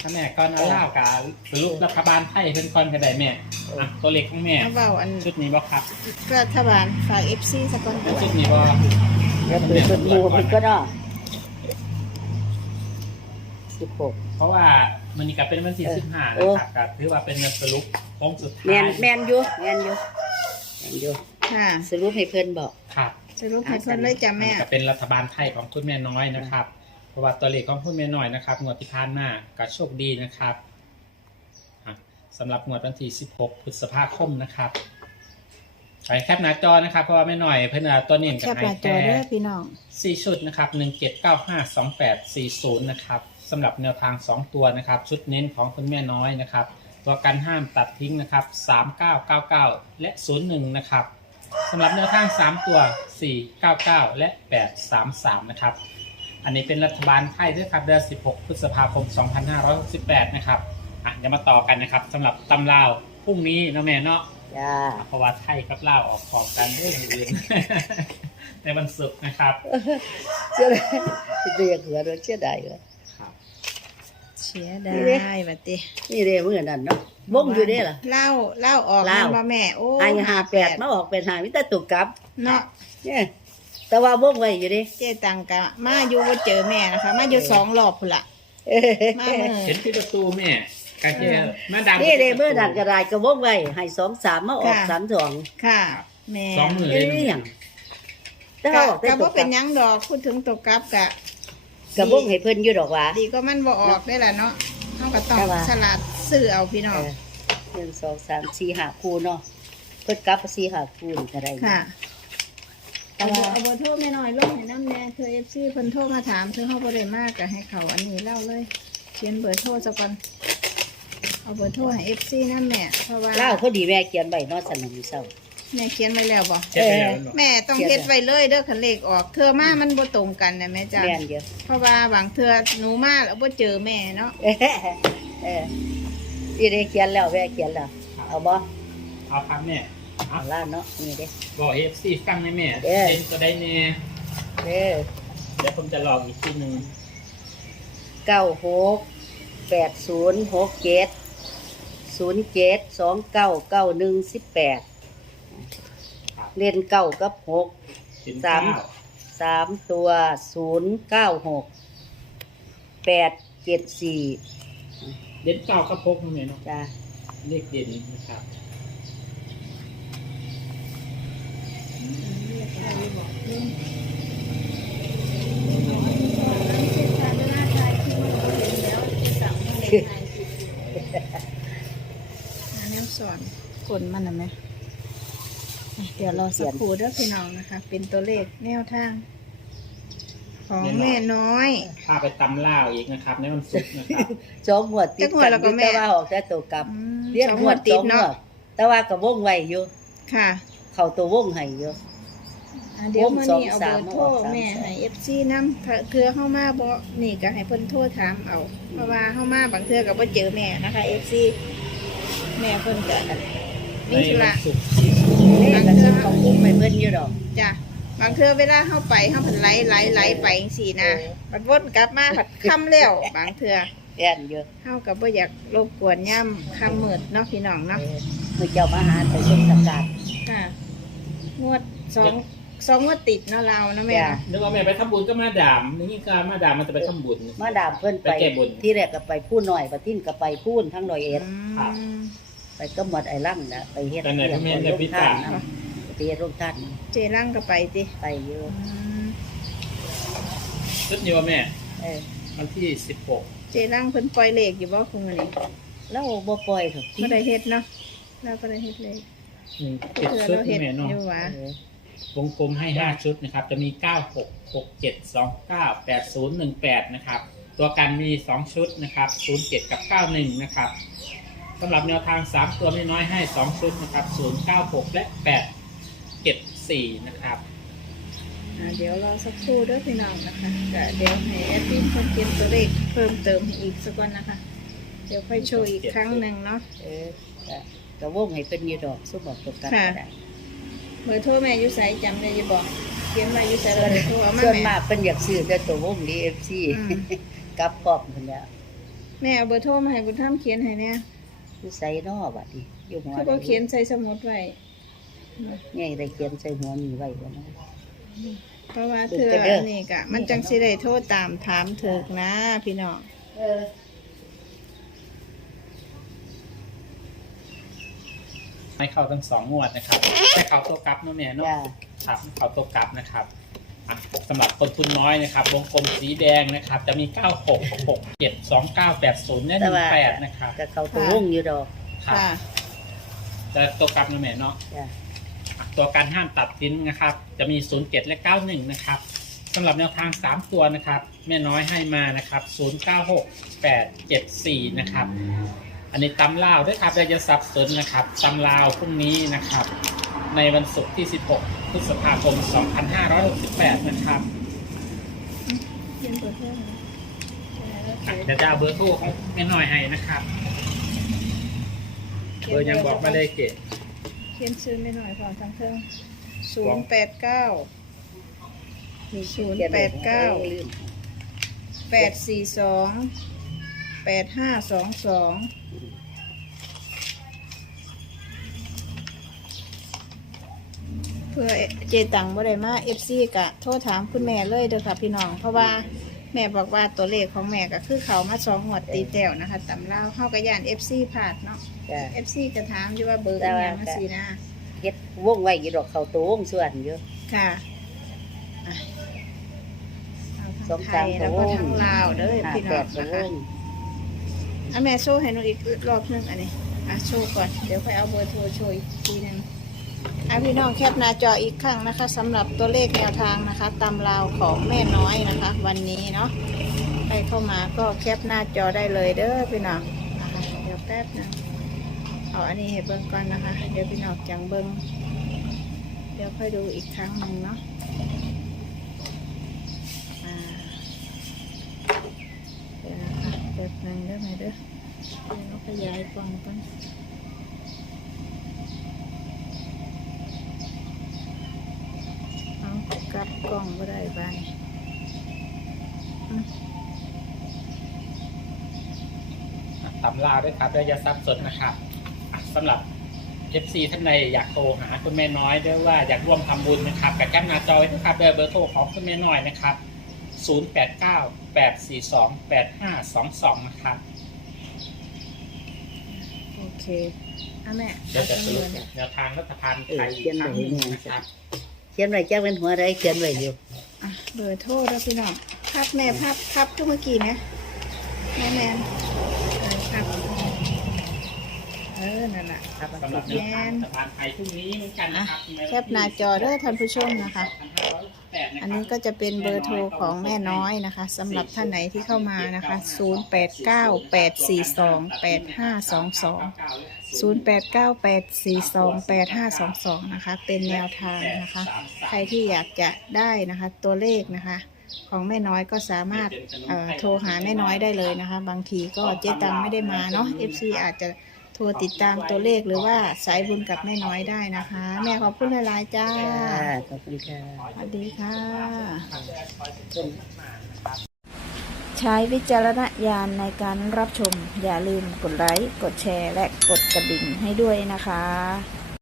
ถ้าแม่ก่อนเอาเล่ากับสรุปรัฐบาลไทยเพิ่นก่อนก็ได้แม่อะตัวเล็กของแม่ เอาเบาอันชุดนี้บ่ครับรัฐบาลฝากเอฟซีสักคนด้วยชุดนี้บ่เดี๋ยวเปิดสุดหมูมันก็เนาะสิบหก เพราะว่ามันนี่ก็เป็นวันที่เออ สิบห้าโอ้นะครับก็ถือว่าเป็นสรุปโค้งสุดแมท้ายนแมนอยู่แมนอยู่แมนอยู่ค่ะสรุปให้เพื่อนบอก ครับสรุปให้เพื่อนเลยจ้ะมันแม่ก็เป็นรัฐบาลไทยของคุณแม่น้อยนะครับเพ ราะว่าตัวเลขของคุณแม่น้อยนะครับงวดที่ผ่านมาก็โชคดีนะครับอะสำหรับงวดวันที่ 16 พฤษภาคมนะครับไปแคปหน้าจอนะครับ เพราะว่าแม่น้อยเพิ่นเอาตัวเน้นแคกับปไฮหน้าจแคอเด้อร์พี่น้องสี่ชุดนะครับหนึ่งเจ็ดเก้าห้าสองแปดสี่ศูนย์นะครับสำหรับแนวทางสองตัวนะครับ ชุดเน้นของคุณแม่น้อยนะครับ ตัวกันห้ามตัดทิ้งนะครับสามเก้าเก้าเก้าและศูนย์หนึ่งนะครับสำหรับแนวทางสามตัวสี่เก้าเก้าและแปดสามสามนะครับ อันนี้เป็นรัฐบาลไทยด้วยครับเดือน 16 พฤษภาคม 2568 นะครับ อะเดี๋ยวมาต่อกันนะครับสำหรับตำราวพรุ่งนี้เนาะแม่เนาะจ้าเพราะว่าไทยกับลาวออกของกันเรื่องอื่นในวันศุกร์นะครับเชื่อได้เรียกหัวเราเชื่อได้เลยครับเสียดานี่เด้ยบัดตินี่เรียมือนั่นเนาะวงอยู่เด้ล่ะเล่าเล่าออกเล่ามาแม่โอ้ไอ้หาแปดมาออกเป็นหามิตรตุกกลับเนาะเนี่ย แต่ว่าวงไว้อยู่เดิเจตังกะมาอยู่บ่เจอแม่นะคะ มาอยู่สองรอบพุ่นละมาเมื่อ เห็นที่ประตูแม่กาเจมาดามนี่เลยเมื่อดันกระไรก็วงไว้ให้สองสามมาออกสามสองค่ะ แม่สองหมื่นเอ้เลยยอย่างแต่กะว่าออกแต่กะตุบ่กกเป็ลันบหยังดอกพูดถึงตกกลับกะ กระวงให้เพิ่นอยู่ดอกว่า ดีก็มันบ่ออกได้ล่ะเนาะเฮาก็ต้องแต่ว่า ฉลาดซื้อเอาพี่น้องหนึ่งสองสามสี่ห้าคู่เนาะเพิ่นกลับสี่ห้าคู่นี่ก็ได้ค่ะแต่ เอาเบอว่าร์เอาเบอร์โทรแม่น้อยลงให้น้ำแน่เธอ FC เพิ่นโทรมาถามเธอเฮาบ่ได้มากก็ให้เขาอันนี้เล่าเลยเขียนเบอร์โทรซะก่อนเอาเบอร์โทรให้ FC นั่นแม่เพราะว่าเล่าเขาดีแม่เขียนใบนอสนามเศร้าแม่เขียนไว้แล้วบ่เช็ดไปแล้วเนาะแม่ต้องเขียนเฮ็ดไว้เลยเด้อคันเลขออกเธอมามันบ่ตรงกันนะแม่จ้าแม่นเดียวเพราะว่าบางเทื่อหนูมาแล้วบ่เจอแม่เนาะเออเออนี่ได้เขียนแล้วแม่เขียนแล้วเอาบ่เอาครับแม่ เอาล่าเนาะนี่เด้ บอกเอฟซีฟังนะแม่เด้อเล่นก็ได้แน่เด้อเดี๋ยวผมจะลองอีกทีหนึ่งเก้าหกแปดศูนย์หกเจ็ดศูนย์เจ็ดสองเก้าเก้าหนึ่งสิบแปดครับเล่นเก้ากับหกเป็นสาม เก้าสามตัวศูนย์เก้าหกแปดเจ็ดสี่เด่นเก้ากับพกนะแม่เนาะจ้าเลขเด่นนะครับ อั นนี้สอนกลมันนะแม่เดี๋ยวรอสักครู่เด้อพี่น้องนะคะ เป็นตัวเลขแนวทาง ของแม่น้อย พาไปตำล่าวอีกนะครับในวันศุกร์นะครับ สองหัวดติดจักหัวกันแล้วก็อยู่แม่แต่ว่าออกแต่ตัวกลับอืมเรียกสองหัวดติสดองหัวเนาะดแต่ว่ากับวงไว้อยู่ค่ะ เข้าตัววงให้อยู่อะเดี๋ยววงมื้อสองนี้เอาสาเบมอร์โทรออกสามแม่สองให้ FC นำถ้าเทื่อเข้ามาบ่นี่ก็ให้เพิ่นโทรถามเอาเพราะว่าเข้ามาบางเทื่อก็บ่เจอแม่นะคะ FC แม่เพิ่นก็ในนี่คือวัละนศุกร์ที่นี่ก็ซื้อของกุ้งไปเพิ่นอยู่ดอกจ้ะบางเทื่อเวลาเข้าไปเข้าผันไหลไหลไหลไปจังซี่นะผัดวนกลับมาผัดค่ำแล้วบางเทื่อแย่นอยู่เข้ากับบ่อยากรบกวนย่ำค่ำมืดเนาะพี่น้องเนาะมือเจ้ามาหาไปชมสกัดค่ะ งวดสองสองงวดติดเนาะเราเนาะแม่จ้ะเนาะนึกว่าแม่ไปทำบุญก็มาดามนี่ก็มาดามมันจะไปทำบุญ มาดามเพิ่นไปไปแก้บน ที่แรกก็ไปพูดหน่อยปะทิ้นก็ไปพูดทั้งหน่อยเอ็ดครับ อืมไปก็หมดไอ้ลั่งนะไปเฮ็ดแต่ไหนก็แม่นเฮ็แต่ดพิท่าจารนนะไปเฮ็ดรูปท่านเจร่างก็ไปติไปอยู่อืมชุดนี้ว่าแม่เออวันที่สิบหกเจร่างเพิ่นปล่อยเลขอยู่บ่คงอันนี้แล้วบ่ปล่อยเถอะ บ่ได้เฮ็ดเนาะเราบ่ได้เฮ็ดเลย หนึ่งเจ็ดเพื่อชุดเราเฮ็นี่ดแม่เนาะอยู่หว่าเออวงกลมให้ห้าชุดนะครับ จะมีเก้าหกหกเจ็ดสองเก้าแปดศูนย์หนึ่งแปดนะครับ ตัวกันมีสองชุดนะครับศูนย์เจ็ดกับเก้าหนึ่งนะครับสำหรับแนวทางสามตัวไม่น้อยให้สองชุดนะครับศูนย์เก้าหกและแปดเจ็ดสี่นะครับ อ่าเดี๋ยวรอสักครู่เด้อพี่น้องนะคะก็เดี๋ยวให้แอดมินเพิ่นเขียนตัวเลขเพิ่มเติมให้อีกสักวันนะคะ เดี๋ยวค่อยโชว์อีกครั้งหนึ่งเนาะ เออ ก็ก็วงให้เป็นอยู่ดอกสุบอกตกกันค่ะก็ได้เบอร์โทรแม่อยู่ไสจำได้อยี่บอกเขียนไว้อยู่ไสเราจะโทรเอามาส่วนแม่มากเป็นอยากซื้อแต่ตัววงดี FC อืมกับกรอบเพิ่นเนี่ยแม่เอาเบอร์โทรมาให้บุญธรรมเขียนให้แน่คือใส่นอบัดนี้อยู่หัวคือบ่เขียนใส่สมุดไว้ใหญ่ได้เขียนใส่หัวนี่ไว้บ่เนาะเพราะว่าเธออันนี้กะมันจังสิได้โทรตามถามเถิกนะพี่น้อง เออ ให้เข้าทั้งสองงวดนะครับให้เข้าตัวกลับเนาะแม่เนาะจ้าครับเข้าตัวกลับนะครับอะสำหรับคนทุนน้อยนะครับ วงกลมสีแดงนะครับ จะมี 9 6 6 7 2 9 8 0และ18นะครับก็เข้าตัววงอยู่ดอกครับค่ะจะตัวกลับเนาะแม่เนาะ จ้าอะตัวการห้ามตัดทิ้นนะครับ จะมี 07 และ 91 นะครับสำหรับแนวทาง 3 ตัวนะครับ แม่น้อยให้มานะครับ 096 874 นะครับ อันนี้ตำลาวด้วยครับเราจะสับสนนะครับตำลาวพรุ่งนี้นะครับ ในวันศุกร์ที่ 16 พฤษภาคม 2568 นะครับเขียนเบอร์โทรให้อะเดี๋ยวจะเอาเบอร์โทรของแม่น้อยให้นะครับ เบอร์ยังบอกมาเลยเจเขียนชื่อไม่หน่อยพอทั้งเทิงศูนย์แปดเก้าศูนย์แปดเก้าลืมแปดสี่สอง แปดห้าสองสองเพื่อเจตังบ่ได้มาเอฟซีกะ โทษถามคุณแม่เลยเด้อค่ะพี่น้อง เพราะว่าแม่บอกว่าตัวเลขของแม่ก็คือเขามาสองหวดตีแต้วนะคะตำเล่าวเข้ากับยานเอฟซีผ่าดเนาะจ้าเอฟซีจะถามอยู่ว่าเบอร์แต่อีว่าหยังมาสินะ เฮ็ดวงไว้อยู่ดอกเข้าตัววงส่วนอยู่ ค่ะอะเอาสทั้องงไทสามยตัแล้ววก็วงทั้งลาวเด้อห้าพี่แปน้องดตัวนะวคะง อะแม่โชว์ให้หนูอีกรอบนึงอันนี้อะโชว์ก่อน เดี๋ยวค่อยเอาเบอร์โทรโชว์อีกทีนึงอะพี่น้องแคปหน้าจออีกครั้งนะคะสำหรับตัวเลขแนวทางนะคะตำราวของแม่น้อยนะคะ วันนี้เนาะใครเข้ามาก็แคปหน้าจอได้เลยเด้อพี่น้องนะคะเดี๋ยวแป๊บนึงเอาอันนี้ให้เบิ่งก่อนนะคะ เดี๋ยวพี่น้องจังเบิ่งเดี๋ยวค่อยดูอีกครั้งหนึ่งเนาะอ่าเดี๋ยวนะคะแป๊บหนึง เด้อแม่เด้อเดี๋ยวเราขยายกล่องก่อนเอากลับกล่องก็ได้บ้านอืมอะตำลาวด้วยครับแล้วจะซับสนนะครับอะสำหรับ FC ท่านใดอยากโทรหาคุณแม่น้อยด้วยว่าอยากร่วมทำบุญนะครับกับแก้มหน้าจอยนะครับเบอร์เบอร์โทรของคุณแม่น้อยนะครับ 089 842 8522 นะครับ โอเคอะแม่เดี๋ยวจะเอาสรุปจำนวนแนวทางรัฐบาลไทยอีกครั้งหนึ่งนะครับ เขียนไว้จักเป็นหัวใดเขียนไว้อยู่อะเบอร์โทรแล้วพี่น้องพับแม่พับพับก็เมื่อกี้นะแม่แมนเออพับเออนั่นแหละ ครับสำหรับแนวทางรัฐบาลไทยพรุ่งนี้เหมือนกันนะครับแคปหน้าจอเด้อท่านผู้ชมนะคะ 2568อันนี้ก็จะเป็นเบอร์โทรของแม่น้อยนะคะสำหรับท่านไหนที่เข้ามานะคะ0898428522 นะคะ เป็นแนวทางนะคะ ใครที่อยากจะได้นะคะ ตัวเลขนะคะ ของแม่น้อยก็สามารถเอ่อโทรหาแม่น้อยได้เลยนะคะ บางทีก็เจ๊ตังไม่ได้มาเนาะ FC อาจจะ โทรติดตามตัวเลขหรือว่าสายบุญกับแม่น้อยได้นะคะ แม่ขอบคุณหลายๆจ้าจ้าขอบคุณค่ะสวัสดีค่ะเพิ่นใช้วิจารณญาณในการรับชม อย่าลืมกดไลค์กดแชร์และกดกระดิ่งให้ด้วยนะคะ